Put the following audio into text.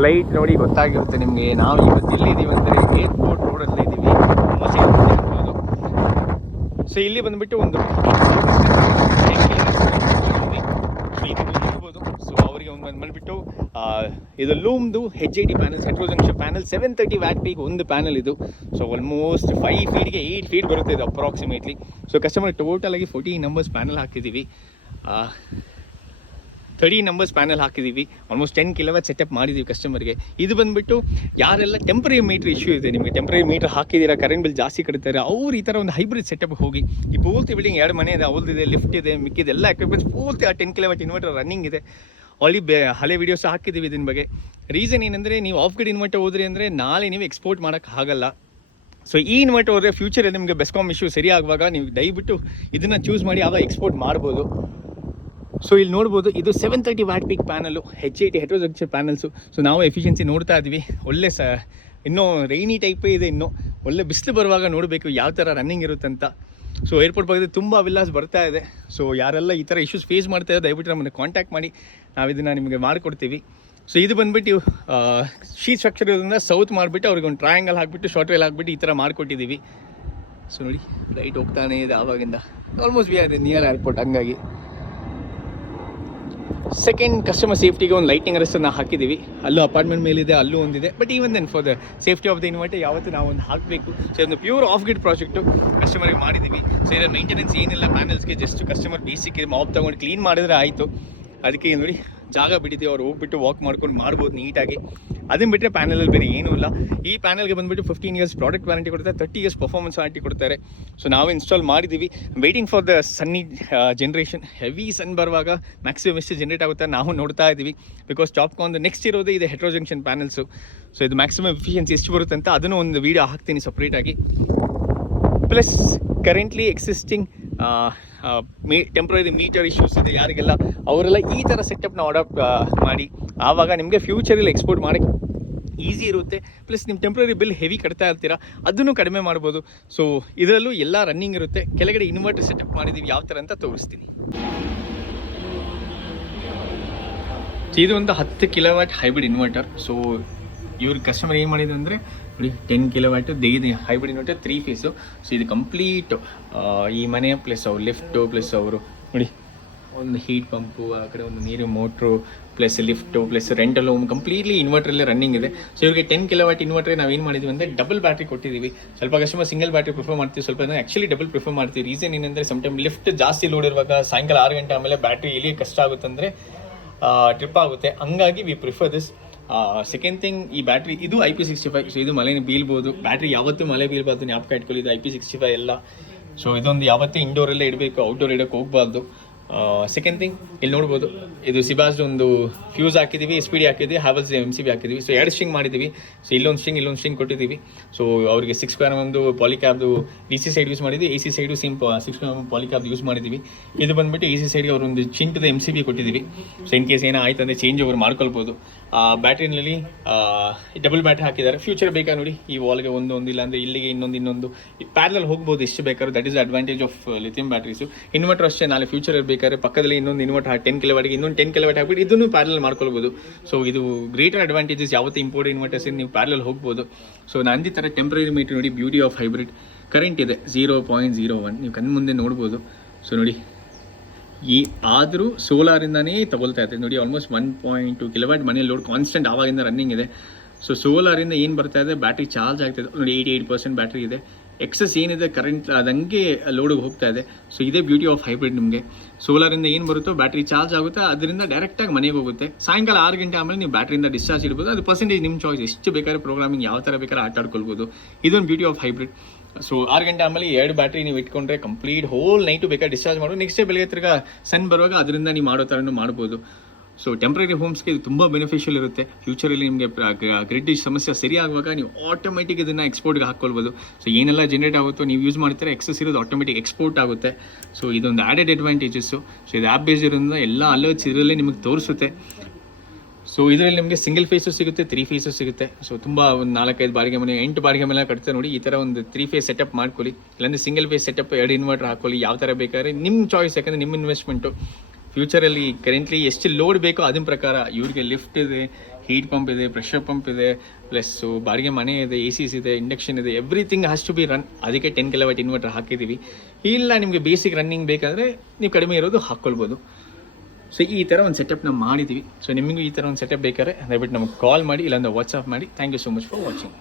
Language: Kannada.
ಫ್ಲೈಟ್ ನೋಡಿ ಗೊತ್ತಾಗಿರುತ್ತೆ ನಿಮಗೆ. ನಾವು ಇವತ್ತು ಎಲ್ಲಿದ್ದೀವಿ ಅಂದರೆ ಏರ್ಪೋರ್ಟ್ ರೋಡಲ್ಲೇ ಇದ್ದೀವಿ. ಸೊ ಇಲ್ಲಿ ಬಂದುಬಿಟ್ಟು ಒಂದು ಸೊ ಅವರಿಗೆ ಒಂದು ಬಂದುಬಿಟ್ಟು ಇದು ಲೂಮ್ದು HID panel, central junction panel 730 watt peak ಒಂದು ಪ್ಯಾನಲ್ ಇದು. ಸೊ ಆಲ್ಮೋಸ್ಟ್ 5 ಫೀಟ್ಗೆ 8 ಫೀಟ್ ಬರುತ್ತೆ ಇದು ಅಪ್ರಾಕ್ಸಿಮೇಟ್ಲಿ. ಸೊ ಕಸ್ಟಮರ್ ಟೋಟಲ್ ಆಗಿ 14 ನಂಬರ್ಸ್ ಪ್ಯಾನಲ್ ಹಾಕಿದ್ದೀವಿ, 30 ನಂಬರ್ಸ್ ಪ್ಯಾನಲ್ ಹಾಕಿದ್ದೀವಿ. ಆಲ್ಮೋಸ್ಟ್ 10 ಕಿಲೋವಾಟ್ ಸೆಟಪ್ ಮಾಡಿದ್ದೀವಿ ಕಸ್ಟಮರ್ಗೆ. ಇದು ಬಂದುಬಿಟ್ಟು ಯಾರೆಲ್ಲ ಟೆಂಪ್ರರಿ ಮೀಟ್ರ್ ಇಶ್ಯೂ ಇದೆ, ನಿಮಗೆ ಟೆಂಪ್ರರಿ ಮೀಟ್ರ್ ಹಾಕಿದ್ದೀರಾ, ಕರೆಂಟ್ ಬಿಲ್ ಜಾಸ್ತಿ ಕಟ್ತಾರೆ, ಅವ್ರು ಈ ಥರ ಒಂದು ಹೈಬ್ರಿಡ್ ಸೆಟಪ್ ಹೋಗಿ ಈ ಪೂರ್ತಿ ಬಿಲ್ಡಿಂಗ್ 2 ಮನೆ ಇದೆ, ಅವ್ರದ್ದಿದೆ, ಲಿಫ್ಟ್ ಇದೆ, ಮಿಕ್ಕಿದೆ ಎಲ್ಲ ಎಕ್ವಿಪ್ಮೆಂಟ್ಸ್ ಪೂರ್ತಿ ಆ 10 ಕಿಲೋವಾಟ್ ಇನ್ವರ್ಟರ್ ರನ್ನಿಂಗ್ ಇದೆ. ಆಲ್ರೆಡಿ ಹಳೆ ವೀಡಿಯೋಸ್ ಹಾಕಿದ್ದೀವಿ ಇದನ್ನ ಬಗ್ಗೆ. ರೀಸನ್ ಏನಂದರೆ ನೀವು ಆಫ್ ಗ್ರಿಡ್ ಇನ್ವರ್ಟರ್ ಹೋದ್ರಿ ಅಂದರೆ ನಾಳೆ ನೀವು ಎಕ್ಸ್ಪೋರ್ಟ್ ಮಾಡೋಕ್ಕಾಗಲ್ಲ. ಸೊ ಈ ಇನ್ವರ್ಟರ್ ಹೋದರೆ ಫ್ಯೂಚರಲ್ಲಿ ನಿಮಗೆ ಬೆಸ್ಕಾಮ್ ಇಶ್ಯೂ ಸರಿ ಆಗುವಾಗ ನೀವು ದಯವಿಟ್ಟು ಇದನ್ನು ಚೂಸ್ ಮಾಡಿ ಆವಾಗ ಎಕ್ಸ್ಪೋರ್ಟ್ ಮಾಡ್ಬೋದು. ಸೊ ಇಲ್ಲಿ ನೋಡ್ಬೋದು, ಇದು 730 watt peak panel, HID heterojunction panels. So ನಾವು ಎಫಿಷಿಯನ್ಸಿ ನೋಡ್ತಾ ಇದ್ದೀವಿ. ಒಳ್ಳೆ ಇನ್ನೂ ರೈನಿ ಟೈಪೇ ಇದೆ, ಇನ್ನೂ ಒಳ್ಳೆ ಬಿಸಿಲು ಬರುವಾಗ ನೋಡಬೇಕು ಯಾವ ಥರ ರನ್ನಿಂಗ್ ಇರುತ್ತಂತ. ಸೊ ಏರ್ಪೋರ್ಟ್ ಬಗ್ಗೆ ತುಂಬ ವಿಲ್ಲಾಸ್ ಬರ್ತಾ ಇದೆ. ಸೊ ಯಾರೆಲ್ಲ ಈ ಥರ ಇಶ್ಯೂಸ್ ಫೇಸ್ ಮಾಡ್ತಾ ಇದ್ದಾರೆ ದಯವಿಟ್ಟು ನಮ್ಮನ್ನು ಕಾಂಟ್ಯಾಕ್ಟ್ ಮಾಡಿ, ನಾವು ಇದನ್ನು ನಿಮಗೆ ಮಾಡಿಕೊಡ್ತೀವಿ. ಸೊ ಇದು ಬಂದುಬಿಟ್ಟು ಶೀಟ್ ಸ್ಟ್ರಕ್ಚರ್ ಇರೋದ್ರಿಂದ ಸೌತ್ ಮಾಡಿಬಿಟ್ಟು ಅವ್ರಿಗೆ ಒಂದು ಟ್ರಯಾಂಗಲ್ ಹಾಕಿಬಿಟ್ಟು ಶಾರ್ಟ್ ವೇಲ್ ಹಾಕಿಬಿಟ್ಟು ಈ ಥರ ಮಾಡಿಕೊಟ್ಟಿದ್ದೀವಿ. ಸೊ ನೋಡಿ ಫ್ಲೈಟ್ ಹೋಗ್ತಾನೆ ಇದೆ ಆವಾಗಿಂದ. Almost we are near airport. ಹಂಗಾಗಿ ಸೆಕೆಂಡ್ ಕಸ್ಟಮರ್ ಸೇಫ್ಟಿಗೆ ಒಂದು ಲೈಟಿಂಗ್ ಅರೆಸ್ಟನ್ನು ಹಾಕಿದ್ದೀವಿ. ಅಲ್ಲೂ ಅಪಾರ್ಟ್ಮೆಂಟ್ ಮೇಲಿದೆ, ಅಲ್ಲೂ ಒಂದಿದೆ. But even then for the safety of the inverter ಯಾವತ್ತೂ ನಾವು ಒಂದು ಹಾಕಬೇಕು. ಸೊ ಒಂದು ಪ್ಯೂರ್ ಆಫ್ ಗ್ರಿಡ್ ಪ್ರಾಜೆಕ್ಟು ಕಸ್ಟಮರ್ಗೆ ಮಾಡಿದ್ದೀವಿ. ಸೊ ಇದರ ಮೇಂಟೆನೆನ್ಸ್ ಏನಿಲ್ಲ, ಪ್ಯಾನಲ್ಸ್ಗೆ ಜಸ್ಟ್ ಕಸ್ಟಮರ್ ಬೇಸಿಕ್ ಮಾಪ್ ತೊಗೊಂಡು ಕ್ಲೀನ್ ಮಾಡಿದ್ರೆ ಆಯಿತು. ಅದಕ್ಕೆ ನೋಡಿ ಜಾಗ ಬಿಟ್ಟಿದ್ದೀವಿ, ಅವ್ರು ಹೋಗ್ಬಿಟ್ಟು ವಾಕ್ ಮಾಡ್ಕೊಂಡು ಮಾಡ್ಬೋದು ನೀಟಾಗಿ. ಅದನ್ನು ಬಿಟ್ಟರೆ ಪ್ಯಾನಲಲ್ಲಿ ಬೇರೆ ಏನೂ ಇಲ್ಲ. ಈ ಪ್ಯಾನಲ್ಗೆ ಬಂದುಬಿಟ್ಟು 15 ಇಯರ್ಸ್ ಪ್ರಾಡಕ್ಟ್ ವ್ಯಾರಂಟಿ ಕೊಡ್ತಾರೆ, 30 ಇಯರ್ಸ್ ಪರ್ಫಾರ್ಮೆನ್ಸ್ ವ್ಯಾರಂಟಿ ಕೊಡ್ತಾರೆ. ಸೊ ನಾವು ಇನ್ಸ್ಟಾಲ್ ಮಾಡಿದ್ದೀವಿ. Waiting for the sunny generation. Heavy sun ಬರುವಾಗ ಮ್ಯಾಕ್ಸಿಮಮ್ ಎಷ್ಟು ಜನ್ರೇಟ್ ಆಗುತ್ತೆ ನಾವು ನೋಡ್ತಾ ಇದ್ದೀವಿ. ಬಿಕಾಸ್ ಟಾಪ್ಕಾನ್ ನೆಕ್ಸ್ಟ್ ಇರೋದೇ ಇದೆ ಹೆಟ್ರೋಜಂಕ್ಷನ್ ಪ್ಯಾನಲ್ಸು. ಸೊ ಇದು ಮ್ಯಾಕ್ಸಿಮಮ್ ಎಫಿಷಿಯನ್ಸಿ ಎಷ್ಟು ಬರುತ್ತೆ ಅಂತ ಅದನ್ನು ಒಂದು ವೀಡಿಯೋ ಹಾಕ್ತೀನಿ ಸಪ್ರೇಟಾಗಿ. Plus currently existing temporary meter issues ಇದೆ ಯಾರಿಗೆಲ್ಲ, ಅವರೆಲ್ಲ ಈ ಥರ ಸೆಟಪ್ನ ಅಡಾಪ್ಟ್ ಮಾಡಿ ಆವಾಗ ನಿಮಗೆ ಫ್ಯೂಚರಲ್ಲಿ ಎಕ್ಸ್ಪೋರ್ಟ್ ಮಾಡೋಕ್ಕೆ ಈಸಿ ಇರುತ್ತೆ. ಪ್ಲಸ್ ನಿಮ್ಮ ಟೆಂಪ್ರರಿ ಬಿಲ್ ಹೆವಿ ಕಟ್ತಾ ಇರ್ತೀರಾ, ಅದನ್ನು ಕಡಿಮೆ ಮಾಡ್ಬೋದು. ಸೊ ಇದರಲ್ಲೂ ಎಲ್ಲ ರನ್ನಿಂಗ್ ಇರುತ್ತೆ. ಕೆಳಗಡೆ ಇನ್ವರ್ಟರ್ ಸೆಟಪ್ ಮಾಡಿದ್ದೀವಿ, ಯಾವ ಥರ ಅಂತ ತೋರಿಸ್ತೀನಿ. ಇದು ಒಂದು 10 ಕಿಲೋವ್ಯಾಟ್ ಹೈಬ್ರಿಡ್ ಇನ್ವರ್ಟರ್. ಸೊ ಇವ್ರ ಕಸ್ಟಮರ್ ಏನು ಮಾಡಿದ್ರು ಅಂದರೆ ನೋಡಿ 10 ಕಿಲೋವ್ಯಾಟು ಇದೆ ಹೈಬ್ರಿಡ್ ಇನ್ವರ್ಟರ್ 3 ಫೇಸು. ಸೊ ಇದು ಕಂಪ್ಲೀಟು ಈ ಮನೆ ಪ್ಲಸ್ ಅವ್ರು ಲಿಫ್ಟು ಪ್ಲಸ್ ಅವರು ನೋಡಿ ಒಂದು ಹೀಟ್ ಪಂಪು, ಆ ಕಡೆ ಒಂದು ನೀರು motor plus lift plus rental home completely ಇನ್ವರ್ಟ್ರಲ್ಲೇ ರನ್ನಿಂಗ್ ಇದೆ. ಸೊ ಇವ್ರಿಗೆ 10 ಕಿಲೋವ್ಯಾಟ್ ಇನ್ವರ್ಟರ್ ನಾವು ಏನು ಮಾಡಿದ್ವಿ ಅಂದರೆ ಡಬಲ್ ಬ್ಯಾಟ್ರಿ ಕೊಟ್ಟಿದ್ದೀವಿ. ಸ್ವಲ್ಪ ಕಸ್ಟಮರ್ ಸಿಂಗಲ್ ಬ್ಯಾಟ್ರಿ ಪ್ರಿಫರ್ ಮಾಡ್ತೀವಿ, ಸ್ವಲ್ಪ ಆ್ಯಕ್ಚುಲಿ ಡಬಲ್ ಪ್ರಿಫರ್ ಮಾಡ್ತೀವಿ. ರೀಸನ್ ಏನಂದರೆ ಸಮ್ಟೈಮ್ ಲಿಫ್ಟ್ ಜಾಸ್ತಿ ಲೋಡ್ ಇರುವಾಗ ಸಾಯಂಕಾಲ 6 ಗಂಟೆ ಆಮೇಲೆ ಬ್ಯಾಟ್ರಿ ಎಲ್ಲಿ ಕಷ್ಟ ಆಗುತ್ತಂದರೆ ಟ್ರಿಪ್ ಆಗುತ್ತೆ. ಹಂಗಾಗಿ V prefer this. Second thing, ಈ ಬ್ಯಾಟ್ರಿ ಇದು IP65. ಸೊ ಇದು ಮಳೆನೇ ಬೀಳ್ಬೋದು, ಬ್ಯಾಟ್ರಿ ಯಾವತ್ತೂ ಮಳೆ ಬೀಳ್ಬಾರ್ದು, ಜ್ಞಾಪಕ ಇಟ್ಕೊಳ್ಳಿ. ಇದು IP65 ಎಲ್ಲ. ಸೊ ಇದೊಂದು ಯಾವತ್ತೂ ಇಂಡೋರಲ್ಲೇ ಇಡಬೇಕು, ಔಟ್ಡೋರ್ ಇಡೋಕ್ಕೆ ಹೋಗ್ಬಾರ್ದು. ಸೆಕೆಂಡ್ ಥಿಂಗ್, ಇಲ್ಲಿ ನೋಡ್ಬೋದು ಇದು ಸಿಬಾಸ್ದು ಒಂದು ಫ್ಯೂಸ್ ಹಾಕಿದ್ದೀವಿ, SPD ಹಾಕಿದ್ದೀವಿ, ಹ್ಯಾವೆಲ್ಸ್ MCB ಹಾಕಿದ್ದೀವಿ. ಸೊ 2 ಸ್ಟ್ರಿಂಗ್ ಮಾಡಿದ್ದೀವಿ. ಸೊ ಇಲ್ಲೊಂದು ಸ್ಟ್ರಿಂಗ್ ಕೊಟ್ಟಿದ್ದೀವಿ. ಸೊ ಅವರಿಗೆ 6 ಒಂದು ಪಾಲಿಕ್ಯಾಬ್ದು DC ಸೈಡ್ ಯೂಸ್ ಮಾಡಿದ್ವಿ, AC side same 6 Polycab use ಮಾಡಿದ್ದೀವಿ. ಇದು ಬಂದುಬಿಟ್ಟು AC ಸೈಡ್ಗೆ ಅವರೊಂದು ಚಿಂಟದ MCB ಕೊಟ್ಟಿದ್ದೀವಿ. ಸೊ ಇನ್ ಕೇಸ್ ಏನೋ ಆಯ್ತು ಅಂದರೆ ಚೇಂಜ್ ಓವರ್ ಮಾಡ್ಕೊಳ್ಬೋದು. ಬ್ಯಾಟ್ರಿನಲ್ಲಿ ಡಬಲ್ ಬ್ಯಾಟ್ರಿ ಹಾಕಿದ್ದಾರೆ. ಫ್ಯೂಚರ್ ಬೇಕಾ ನೋಡಿ, ಈ ವಾಲ್ಗೆ ಒಂದಿಲ್ಲ ಅಂದರೆ ಇಲ್ಲಿಗೆ ಇನ್ನೊಂದು ಈ ಪ್ಯಾರಲಲ್ ಹೋಗ್ಬೋದು ಎಷ್ಟು ಬೇಕಾದ್ರೂ. That is the advantage of lithium batteries. Inverter ಅಷ್ಟೇ, ನಾಳೆ ಫ್ಯೂಚರ್ ಬೇಕಾದ್ರೆ ಪಕ್ಕದಲ್ಲಿ ಇನ್ನೊಂದು ಇನ್ವರ್ಟರ್ 10 ಕಿಲೋವ್ಯಾಟ್ಗೆ ಇನ್ನೊಂದು 10 ಕಿಲೋವ್ಯಾಟ್ ಹಾಕ್ಬಿಟ್ಟು ಇದನ್ನು ಪ್ಯಾರಲಲ್ ಮಾಡ್ಕೊಳ್ಬೋದು. ಸೊ ಇದು ಗ್ರೇಟರ್ ಅಡ್ವಾಂಟೇಜಸ್. ಯಾವತ್ತೂ ಇಂಪೋರ್ಟ್ ಇನ್ವರ್ಟರ್ಸ್ ನೀವು ಪ್ಯಾರಲಲ್ ಹೋಗ್ಬೋದು. ಸೊ ನಂದಿ ಥರ ಟೆಂಪ್ರರಿ ಮೀಟರ್ ನೋಡಿ, ಬ್ಯೂಟಿ ಆಫ್ ಹೈಬ್ರಿಡ್. ಕರೆಂಟ್ ಇದೆ 0.01, ನೀವು ಕಣ್ಣು ಮುಂದೆ ನೋಡ್ಬೋದು. ಸೊ ನೋಡಿ ಆದರೂ ಸೋಲಾರಿಂದನೇ ತಗೊಳ್ತಾ ಇರ್ತದೆ ನೋಡಿ. ಆಲ್ಮೋಸ್ಟ್ 1.2 ಕಿಲೋವ್ಯಾಟ್ ಮನೆಯಲ್ಲಿ ಲೋಡ್ ಕಾನ್ಸ್ಟೆಂಟ್ ಆವಾಗಿಂದ ರನ್ನಿಂಗ್ ಇದೆ. ಸೊ ಸೋಲಾರಿಂದ ಏನು ಬರ್ತಾ ಇದೆ, ಬ್ಯಾಟ್ರಿ ಚಾರ್ಜ್ ಆಗ್ತಾಯಿದೆ ನೋಡಿ. 88% ಬ್ಯಾಟ್ರಿ ಇದೆ. ಎಕ್ಸಸ್ ಏನಿದೆ ಕರೆಂಟ್ ಅದಂಗೆ ಲೋಡಿಗೆ ಹೋಗ್ತಾ ಇದೆ. ಸೊ ಇದೇ ಬ್ಯೂಟಿ ಆಫ್ ಹೈಬ್ರಿಡ್. ನಿಮಗೆ ಸೋಲಾರಿಂದ ಏನು ಬರುತ್ತೋ ಬ್ಯಾಟ್ರಿ ಚಾರ್ಜ್ ಆಗುತ್ತೆ, ಅದರಿಂದ ಡೈರೆಕ್ಟಾಗಿ ಮನೆಗೆ ಹೋಗುತ್ತೆ. ಸಾಯಂಕಾಲ 6 ಗಂಟೆ ಆಮೇಲೆ ನೀವು ಬ್ಯಾಟ್ರಿಯಿಂದ ಡಿಸ್ಚಾರ್ಜ್ ಇಡ್ಬೋದು. ಅದು ಪರ್ಸೆಂಟೇಜ್ ನಿಮ್ಮ ಚಾಯ್ಸ್, ಎಷ್ಟು ಬೇಕಾದ್ರೆ ಪ್ರೋಗ್ರಾಮಿಂಗ್ ಯಾವ ಥರ ಬೇಕಾದ್ರೆ ಆಟ ಆಡ್ಕೊಳ್ಬೋದು. ಇದೊಂದು ಬ್ಯೂಟಿ ಆಫ್ ಹೈಬ್ರಿಡ್. ಸೊ 6 ಗಂಟೆ ಆಮೇಲೆ 2 ಬ್ಯಾಟ್ರಿ ನೀವು ಇಟ್ಕೊಂಡ್ರೆ ಕಂಪ್ಲೀಟ್ ಹೋಲ್ ನೈಟು ಬೇಕಾದ್ರೆ ಡಿಸ್ಚಾರ್ಜ್ ಮಾಡೋದು. ನೆಕ್ಸ್ಟ್ ಡೇ ಬೆಳಗ್ಗೆ ತಿರ್ಗಾ ಸನ್ ಬರುವಾಗ ಅದರಿಂದ ನೀವು ಮಾಡೋ ಥರನೂ ಮಾಡ್ಬೋದು. ಸೊ ಟೆಂಪ್ರರಿ ಹೋಮ್ಸ್ಗೆ ಇದು ತುಂಬ ಬೆನಿಫಿಷಿಯಲ್ ಇರುತ್ತೆ. ಫ್ಯೂಚರಲ್ಲಿ ನಿಮಗೆ ಗ್ರಿಡ್ ಸಮಸ್ಯೆ ಸರಿಯಾಗುವಾಗ ನೀವು ಆಟೋಮೆಟಿಕ್ ಇದನ್ನು ಎಕ್ಸ್ಪೋರ್ಟ್ಗೆ ಹಾಕ್ಕೊಳ್ಬೋದು. ಸೊ ಏನೆಲ್ಲ ಜನರೇಟ್ ಆಗುತ್ತೋ ನೀವು ಯೂಸ್ ಮಾಡ್ತಾರೆ, ಎಕ್ಸಸ್ ಇರೋದು ಆಟೋಮೆಟಿಕ್ ಎಕ್ಸ್ಪೋರ್ಟ್ ಆಗುತ್ತೆ. ಸೊ ಇದೊಂದು ಆ್ಯಡೆಡ್ ಅಡ್ವಾಂಟೇಜಸ್ಸು. ಸೊ ಇದು ಆ್ಯಪ್ ಬೇಸ್ ಇರೋದ್ರಿಂದ ಎಲ್ಲ ಅಲರ್ಟ್ಸ್ ಇದರಲ್ಲೇ ನಿಮಗೆ ತೋರಿಸುತ್ತೆ. ಸೊ ಇದರಲ್ಲಿ ನಿಮಗೆ ಸಿಂಗಲ್ ಫೇಸು ಸಿಗುತ್ತೆ, 3 ಫೇಸು ಸಿಗುತ್ತೆ. ಸೊ ತುಂಬ ಒಂದು 4-5 ಬಾಡಿಗೆ ಮನೆ 8 ಬಾಡಿಗೆ ಮೇಲೆ ಕಟ್ತಾರೆ ನೋಡಿ. ಈ ಥರ ಒಂದು 3 ಫೇಸ್ ಸೆಟಪ್ ಮಾಡ್ಕೊಳ್ಳಿ, ಇಲ್ಲಾಂದರೆ ಸಿಂಗಲ್ ಫೇಸ್ ಸೆಟಪ್ 2 ಇನ್ವರ್ಟರ್ ಹಾಕೊಳ್ಳಿ. ಯಾವ ಥರ ಬೇಕಾದ್ರೆ ನಿಮ್ಮ ಚಾಯ್ಸ್, ಯಾಕಂದರೆ ನಿಮ್ಮ ಇನ್ವೆಸ್ಟ್ಮೆಂಟು. ಫ್ಯೂಚರಲ್ಲಿ ಕರೆಂಟ್ಲಿ ಎಷ್ಟು ಲೋಡ್ ಬೇಕೋ ಅದನ್ನ ಪ್ರಕಾರ ಇವ್ರಿಗೆ ಲಿಫ್ಟ್ ಇದೆ, ಹೀಟ್ ಪಂಪ್ ಇದೆ, ಪ್ರೆಷರ್ ಪಂಪ್ ಇದೆ, ಪ್ಲಸ್ಸು ಬಾಡಿಗೆ ಮನೆ ಇದೆ, ಎ ಸಿಸ್ ಇದೆ, ಇಂಡಕ್ಷನ್ ಇದೆ, everything has to be run. ಅದಕ್ಕೆ 10 kW ಇನ್ವರ್ಟರ್ ಹಾಕಿದ್ದೀವಿ. ಇಲ್ಲ ನಿಮಗೆ ಬೇಸಿಕ್ ರನ್ನಿಂಗ್ ಬೇಕಾದರೆ ನೀವು ಕಡಿಮೆ ಇರೋದು ಹಾಕ್ಕೊಳ್ಬೋದು. ಸೊ ಈ ಥರ ಒಂದು ಸೆಟಪ್ನ ಮಾಡಿದ್ದೀವಿ. ಸೊ ನಿಮಗೂ ಈ ಥರ ಒಂದು ಸೆಟಪ್ ಬೇಕಾದ್ರೆ ದಯವಿಟ್ಟು ನಮಗೆ ಕಾಲ್ ಮಾಡಿ, ಇಲ್ಲಾಂದ್ರೆ ವಾಟ್ಸಪ್ ಮಾಡಿ. Thank you so much for watching.